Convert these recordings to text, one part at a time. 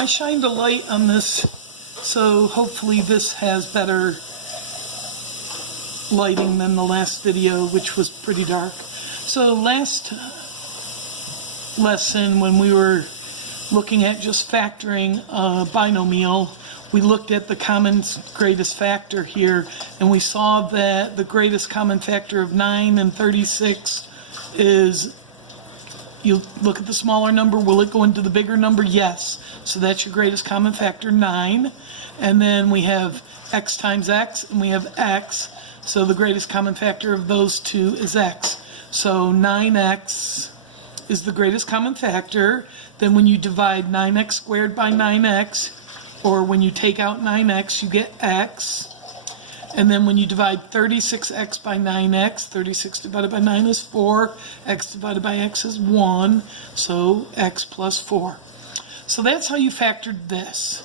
I shined a light on this, so hopefully this has better lighting than the last video, which was pretty dark. So last lesson, when we were looking at just factoring a binomial, we looked at the common greatest factor here, and we saw that the greatest common factor of 9 and 36 is, you look at the smaller number, will it go into the bigger number? Yes. So that's your greatest common factor, 9. And then we have x times x, and we have x. So the greatest common factor of those two is x. So 9x is the greatest common factor. Then when you divide 9x squared by 9x, or when you take out 9x, you get x. And then when you divide 36x by 9x, 36 divided by 9 is 4, x divided by x is 1, so x plus 4. So that's how you factored this.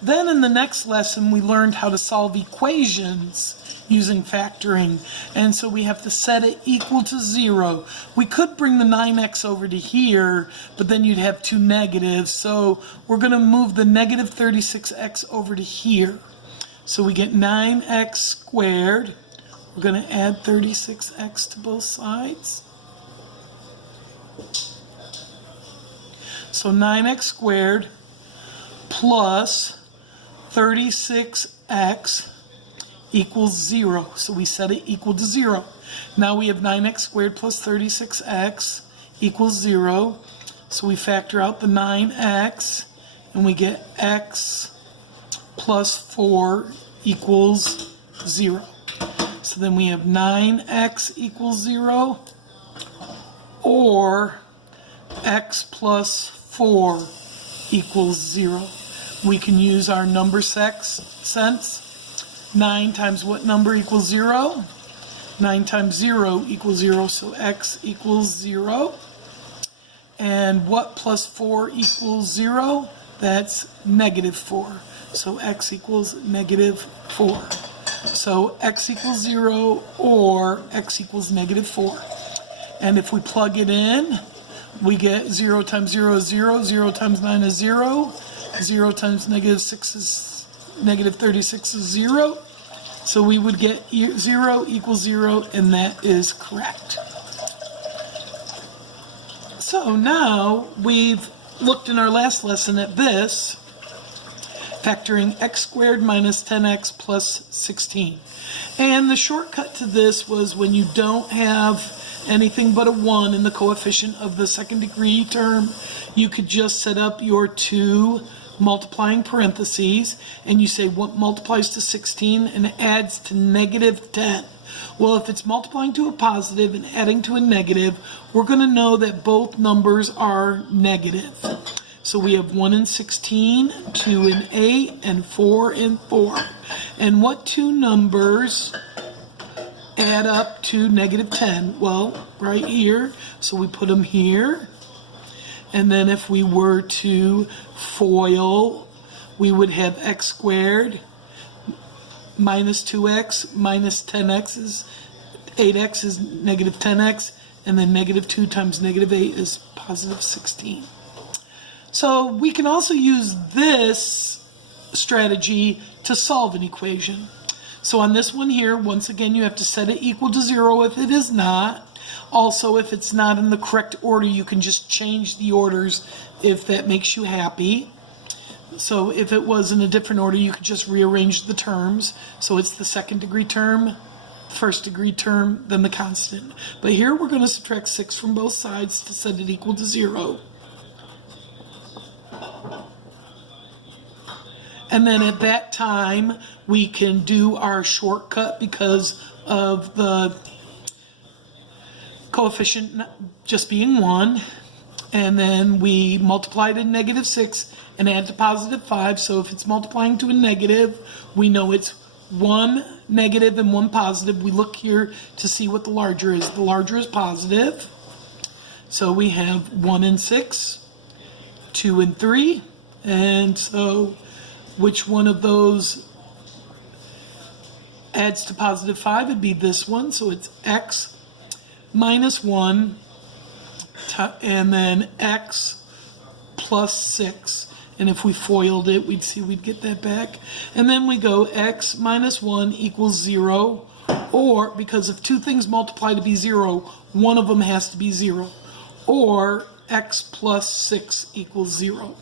Then in the next lesson, we learned how to solve equations using factoring. And so we have to set it equal to 0. We could bring the 9x over to here, but then you'd have two negatives. So we're going to move the negative 36x over to here. So we get 9x squared. We're going to add 36x to both sides. So 9x squared plus 36x equals 0. So we set it equal to 0. Now we have 9x squared plus 36x equals 0. So we factor out the 9x and we get x plus 4 equals 0. So then we have 9x equals 0 or x plus 4 equals 0. We can use our number sense. 9 times what number equals 0? 9 times 0 equals 0, so x equals 0. And what plus 4 equals 0? That's negative 4. So x equals negative 4. So x equals 0 or x equals negative 4. And if we plug it in, we get 0 times 0 is 0, 0 times 9 is 0, 0 times negative 6 is negative 36 is 0. So we would get 0 equals 0, and that is correct. So now we've looked in our last lesson at this, factoring x squared minus 10x plus 16. And the shortcut to this was when you don't have anything but a 1 in the coefficient of the second degree term, you could just set up your two multiplying parentheses, and you say what multiplies to 16 and adds to negative 10. Well, if it's multiplying to a positive and adding to a negative, we're going to know that both numbers are negative. So we have 1 and 16, 2 and 8, and 4 and 4. And what two numbers add up to negative 10? Well, right here. So we put them here. And then if we were to FOIL, we would have x squared minus 2x minus 10x is 8x is negative 10x, and then negative 2 times negative 8 is positive 16. So we can also use this strategy to solve an equation. So on this one here, once again, you have to set it equal to 0 if it is not. Also, if it's not in the correct order, you can just change the orders if that makes you happy. So if it was in a different order, you could just rearrange the terms. So it's the second degree term, first degree term, then the constant. But here we're going to subtract 6 from both sides to set it equal to 0. And then at that time, we can do our shortcut because of the coefficient just being 1. And then we multiply to negative 6 and add to positive 5. So if it's multiplying to a negative, we know it's 1 negative and 1 positive. We look here to see what the larger is. The larger is positive. So we have 1 and 6, 2 and 3. And so which one of those adds to positive 5? It'd be this one. So it's x minus 1 and then x plus 6. And if we FOILed it, we'd see we'd get that back. And then we go x minus 1 equals 0. Or, because if two things multiply to be 0, one of them has to be 0. Or x plus 6 equals 0.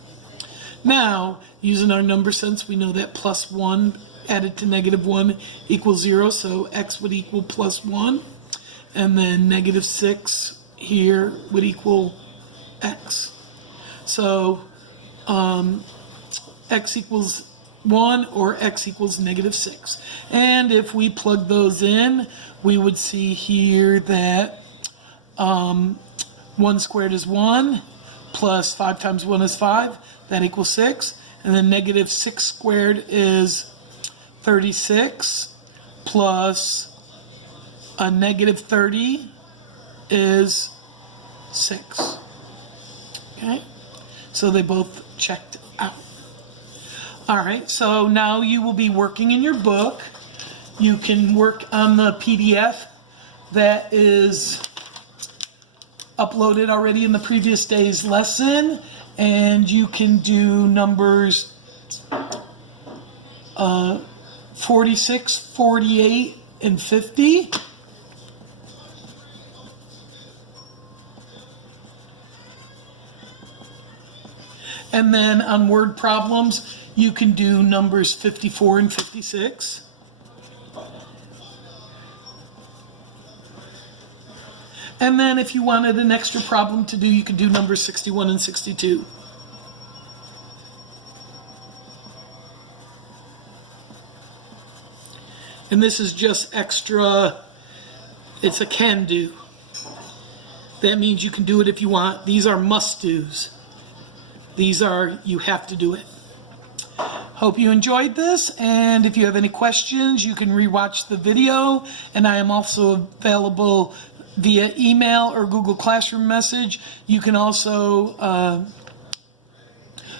Now, using our number sense, we know that plus 1 added to negative 1 equals 0. So x would equal plus 1. And then negative 6 here would equal x. So x equals 1 or x equals negative 6. And if we plug those in, we would see here that 1 squared is 1, plus 5 times 1 is 5, that equals 6. And then negative 6 squared is 36, plus a negative 30 is 6. Okay? So they both checked out. All right, so now you will be working in your book. You can work on the PDF that is uploaded already in the previous day's lesson, and you can do numbers 46, 48, and 50. And then on word problems, you can do numbers 54 and 56. And then if you wanted an extra problem to do, you could do numbers 61 and 62. And this is just extra, it's a can do. That means you can do it if you want. These are must-dos. These are, you have to do it. Hope you enjoyed this, and if you have any questions, you can rewatch the video, and I am also available via email or Google Classroom message. You can also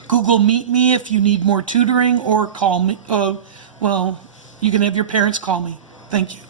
Google Meet me if you need more tutoring, or call me. Well, you can have your parents call me. Thank you.